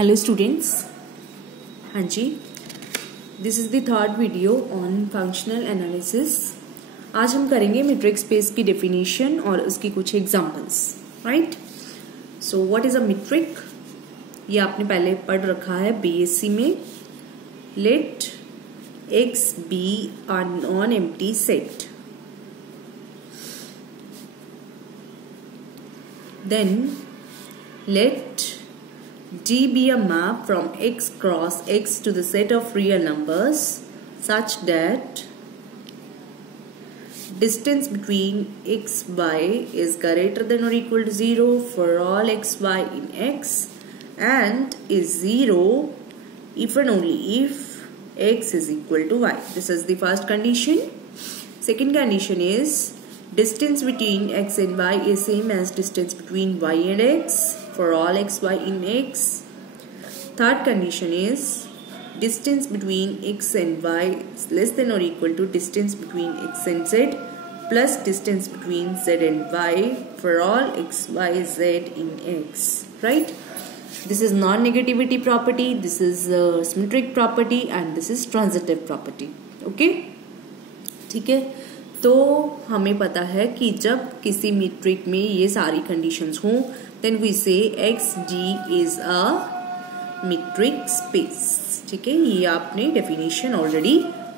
Hello students, हाँ जी, this is the third video on functional analysis. आज हम करेंगे मैट्रिक स्पेस की डेफिनेशन और उसकी कुछ examples. Right, so what is a metric? ये आपने पहले पढ़ रखा है बीएससी में। Let x be a non empty set, then let D be a map from x cross x to the set of real numbers such that distance between x, y is greater than or equal to 0 for all x, y in x and is 0 if and only if x is equal to y. This is the first condition. Second condition is distance between x and y is same as distance between y and x for all x, y in x. Third condition is distance between x and y is less than or equal to distance between x and z plus distance between z and y for all x, y, z in x. Right? This is non-negativity property, this is symmetric property and this is transitive property. Okay? ठीक है, तो हमें पता है कि जब किसी matric में ये सारी कंडीशंस हों देन वी से x D is a metric space. ठीक है, ये आपने डेफिनेशन ऑलरेडी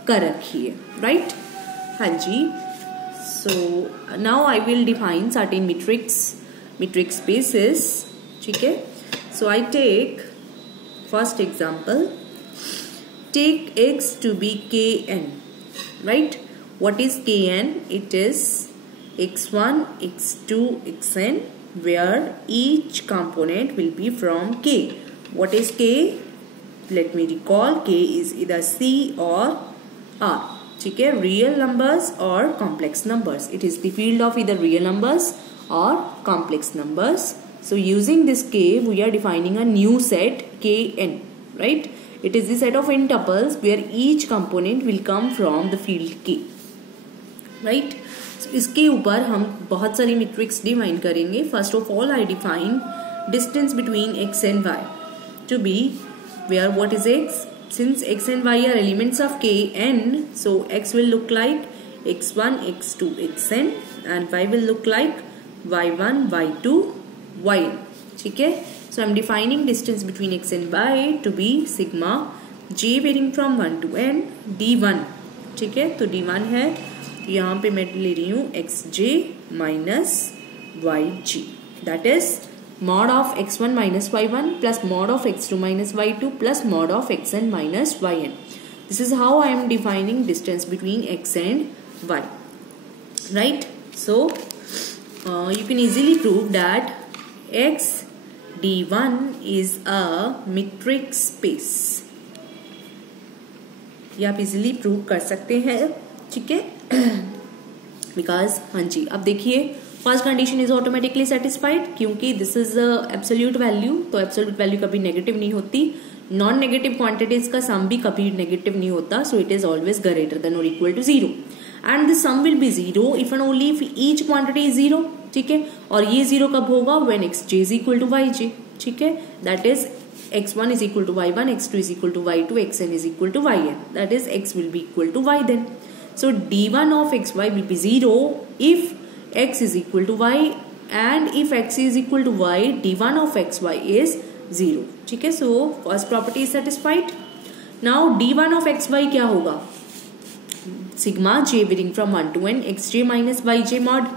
कर रखी है। राइट, हाँ जी। So now I will define certain metric spaces. ठीक है, so I take first example, take X to be K N. Right, what is Kn? It is x1, x2, xn where each component will be from K. What is K? Let me recall, K is either C or R. ठीक है, real numbers or complex numbers. It is the field of either real numbers or complex numbers. So using this K we are defining a new set Kn. Right? It is the set of n tuples where each component will come from the field K. Right, इसके ऊपर हम बहुत सारी metrics define करेंगे। First of all I define distance between X and Y to be where what is X, since X and Y are elements of K N, so X will look like x1, x2, xn and y will look like y1, y2, yn. ठीक है, so I am defining distance between x and y to be sigma j varying from 1 to n d1। ठीक है, तो d1 है, यहाँ पे मैं ले रही हूँ x j minus y g, that is mod of x1 minus y1 plus mod of x2 minus y2 plus mod of xn minus yn. This is how I am defining distance between x and y. Right, so you can easily prove that x d1 is a metric space. ये आप easily prove कर सकते हैं। ठीक है, because हाँ जी, अब देखिए first condition is automatically satisfied क्योंकि दिस इज एब्सोल्यूट वैल्यू, तो एब्सोल्यूट वैल्यू कभी नेगेटिव नहीं होती। नॉन नेगेटिव क्वांटिटीज का सम भी कभी नेगेटिव नहीं होता, so it is always greater than और equal to 0 and the sum will be 0 if and only if each quantity is 0। ठीक है, और ये 0 कब होगा? When X J is equal to Y J. ठीक है, that is x1 is equal to y1, x2 is equal to y2, xn is equal to yn. That is x will be equal to y then. So d1 of xy will be 0 if x is equal to y and if x is equal to y, d1 of xy is 0. ठीक है, so first property is satisfied. Now d1 of xy क्या होगा? Sigma j varying from 1 to n xj minus yj mod.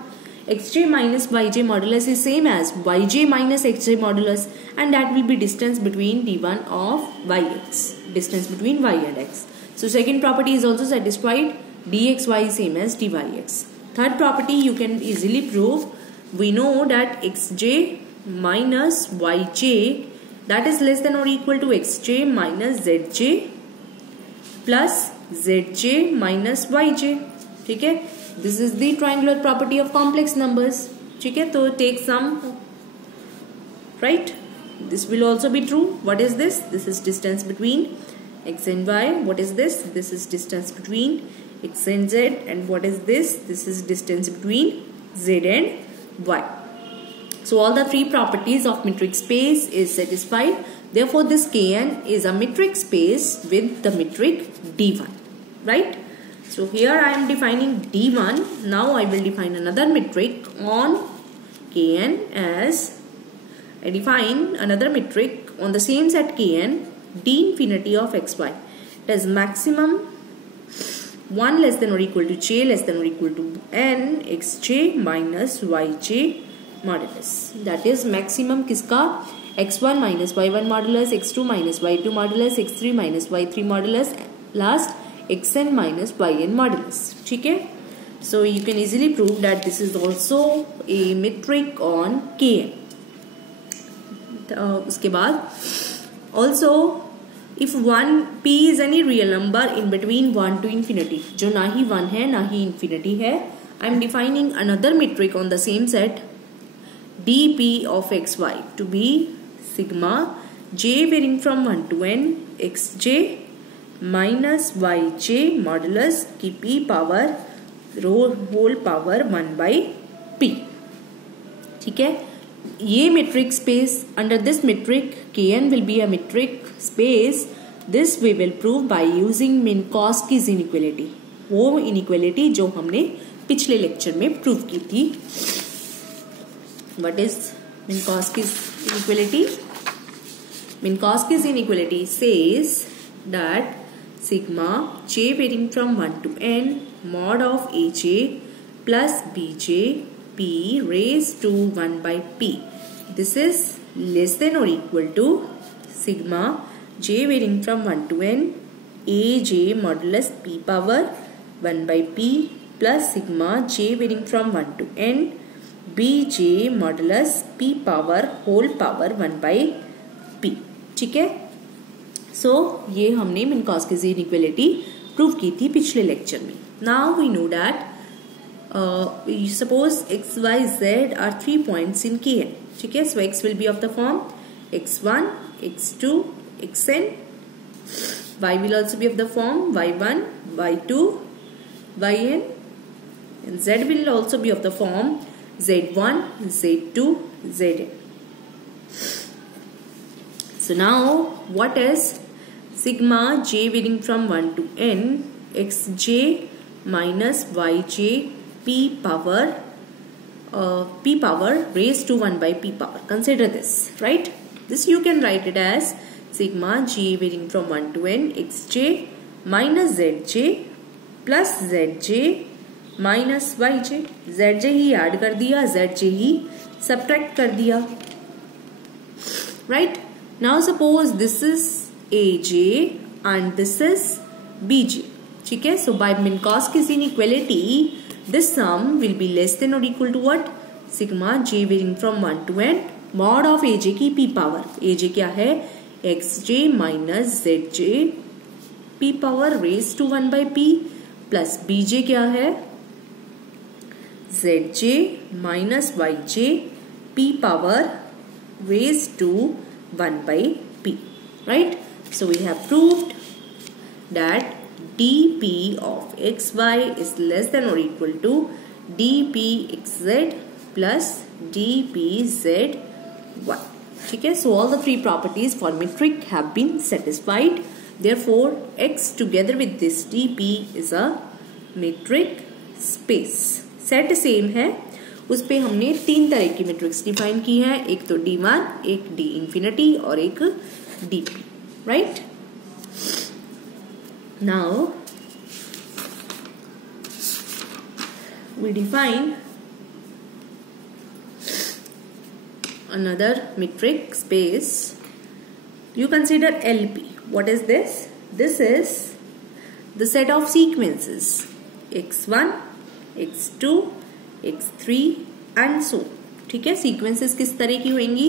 xj minus yj modulus is same as yj minus xj modulus and that will be distance between d1 of yx, distance between y and x. So second property is also satisfied, dxy is same as dyx. Third property you can easily prove, we know that xj minus yj that is less than or equal to xj minus zj plus zj minus yj. ठीक है, this is the triangular property of complex numbers. ठीक है, तो take sum. Right, this will also be true. What is this? This is distance between x and y. What is this? This is distance between x and z. And what is this? This is distance between z and y. So all the three properties of metric space is satisfied. Therefore this Kn is a metric space with the metric D1, right? So here I am defining D1. Now I will define another metric on Kn as I define another metric on the same set Kn, d infinity of xy. It has maximum 1 less than or equal to j less than or equal to n xj minus yj modulus. That is maximum किसका? x1 minus y1 modulus, x2 minus y2 modulus, x3 minus y3 modulus, last xn minus yn modulus. ठीक है? So you can easily prove that this is also a metric on Kn. उसके बाद also if p is any real number in between 1 to infinity, जो ना ही 1 है ना ही infinity है, I am defining another metric on the same set dp of xy to be sigma j varying from 1 to n xj minus yj modulus की p power whole power 1 by p. ठीक है? ये metric space, under this metric Kn will be a metric space. This we will prove by using Minkowski's inequality. वो inequality जो हमने पिछले lecture में prove की थी. What is Minkowski's inequality? Minkowski's inequality says that sigma j varying from 1 to n mod of aj plus bj p raised to 1 by p. This is less than or equal to sigma j varying from 1 to n aj modulus p power 1 by p plus sigma j varying from 1 to n bj modulus p power whole power 1 by p. ठीक है? So ये हमने Minkowski's inequality prove की थी पिछले lecture में. Now we know that suppose x, y, z are 3 points in Kn. ठीक है? So x will be of the form x1, x2, xn. Y will also be of the form y1, y2, yn. And z will also be of the form z1, z2, zn. So now what is sigma j varying from 1 to n xj minus yj p power raised to 1 by p power. Consider this, right? This you can write it as sigma j varying from 1 to n xj minus zj plus zj minus yj. zj he add कर दिया, zj ही subtract कर दिया, right? Now suppose this is aj and this is bj. ठीक है? So by Minkowski's inequality, this sum will be less than or equal to what? Sigma j varying from 1 to n mod of aj की p power. aj क्या है? xj minus zj p power raised to 1 by p plus bj क्या है? zj minus yj p power raised to 1 by p, right? So we have proved that dp of xy is less than or equal to dpxz plus dpzy. ठीक है? So all the three properties for metric have been satisfied. Therefore x together with this dp is a metric space. Set same है, उस पे हमने 3 तरह की matrix define की है. एक तो d1, एक d infinity और एक dp, right? Now we define another metric space. You consider LP. What is this? This is the set of sequences x1, x2, x3 and so. ठीक है? सीक्वेंसेस किस तरह की होंगी?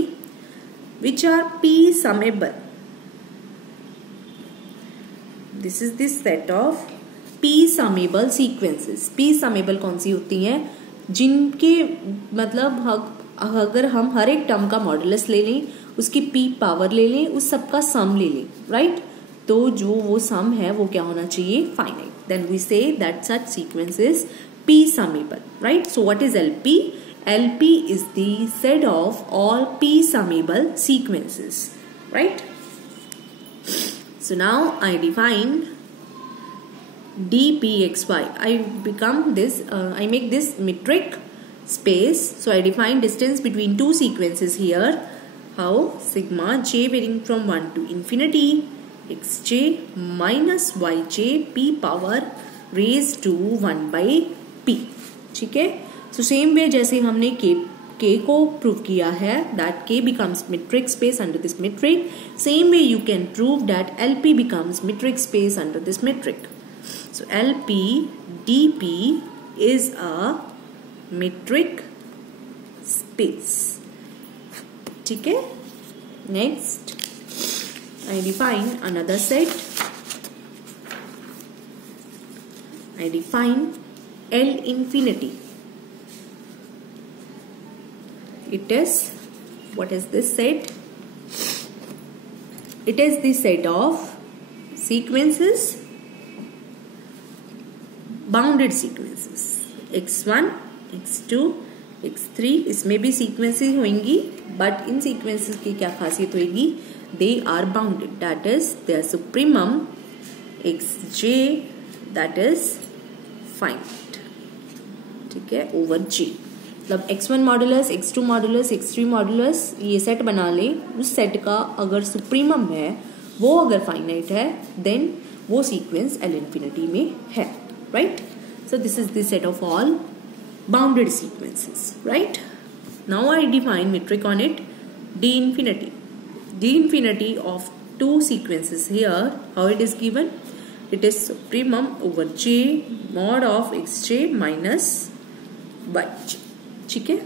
Which are p summable. This is the set of p summable sequences. p summable कौन सी होती हैं? जिनके मतलब अगर हम हर एक टर्म का मॉडुलस ले लें, उसकी p पावर ले लें, उस सब का सम ले लें, राइट? तो जो वो सम है वो क्या होना चाहिए? Finite. Then we say that such sequence is p summable, right? So what is LP? LP is the set of all P summable sequences, right? So now I define dpxy. I make this metric space. So I define distance between two sequences here. How? Sigma j varying from 1 to infinity xj minus yj p power raised to 1 by p. ठीक है? So same way जैसे हमने K को prove किया है that K becomes metric space under this metric, same way you can prove that LP becomes metric space under this metric. So LP dP is a metric space. ठीक है? Next I define another set. I define L infinity. It is, what is this set? It is the set of sequences, bounded sequences, x1, x2, x3. इसमें भी sequences होंगी, but in sequences की क्या खासियत होगी? They are bounded. That is, their supremum xj, that is finite. ठीक है? Over G. मतलब x1 modulus, x2 modulus, x3 modulus ये सेट बना ले, उस सेट का अगर सुप्रीमम है, वो अगर फाइनाइट है, देन वो सीक्वेंस L इंफिनिटी में है, right? So this is the set of all bounded sequences, right? Now I define metric on it d infinity. d infinity of two sequences here, how it is given? It is supremum over j mod of xj minus yj. ठीक है?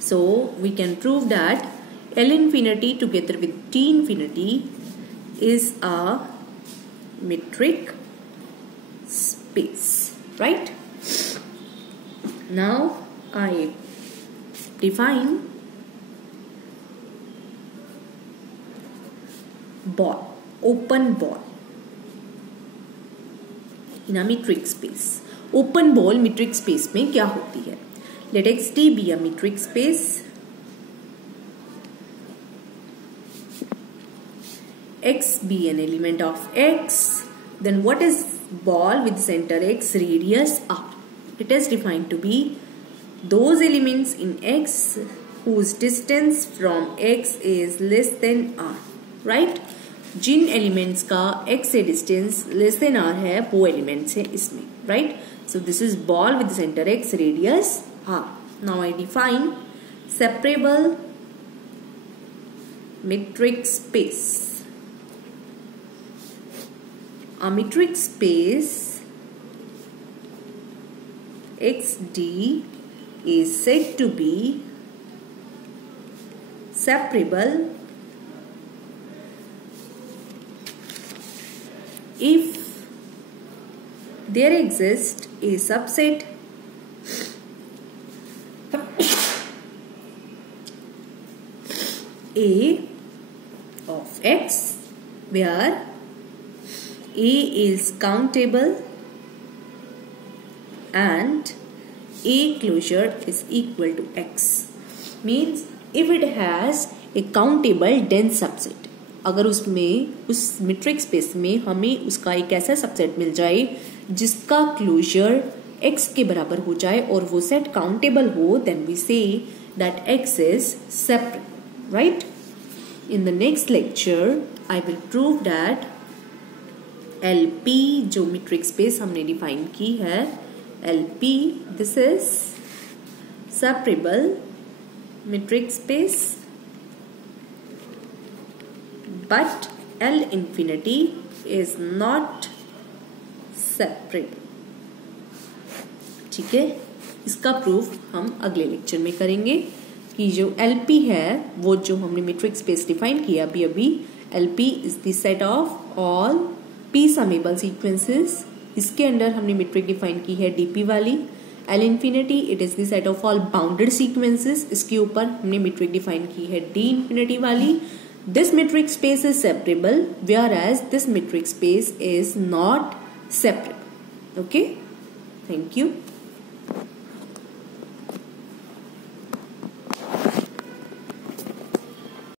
So we can prove that L infinity together with D infinity is a metric space, right? Now I define ball, open ball in a metric space. Open ball metric space में क्या होती है? Let XD be a metric space. X be an element of X. Then what is ball with center X, radius R? It is defined to be those elements in X whose distance from X is less than R, right? Jin elements का X से distance less than R है, वो elements है इसमें, right? So this is ball with center X, radius R. Now I define separable metric space. A metric space XD is said to be separable if there exists a subset A of X where A is countable and A closure is equal to X. Means if it has a countable dense subset, अगर उसमें उस metric space में हमें उसका एक ऐसा subset मिल जाए जिसका क्लोजर X के बराबर हो जाए और वो सेट काउंटेबल हो, then we say that X is separate, right? In the next lecture I will prove that LP जो metric space हमने define की है, LP this is separable metric space but L infinity is not separate. ठीक है? इसका proof हम अगले lecture में करेंगे कि जो LP है वो जो हमने metric space डिफाइन किया अभी LP is the set of all P summable sequences. इसके अंदर हमने metric डिफाइन की है DP वाली. L infinity it is the set of all bounded sequences. इसके ऊपर हमने metric डिफाइन की है D infinity वाली. This metric space is separable whereas this metric space is not separate. Okay? Thank you.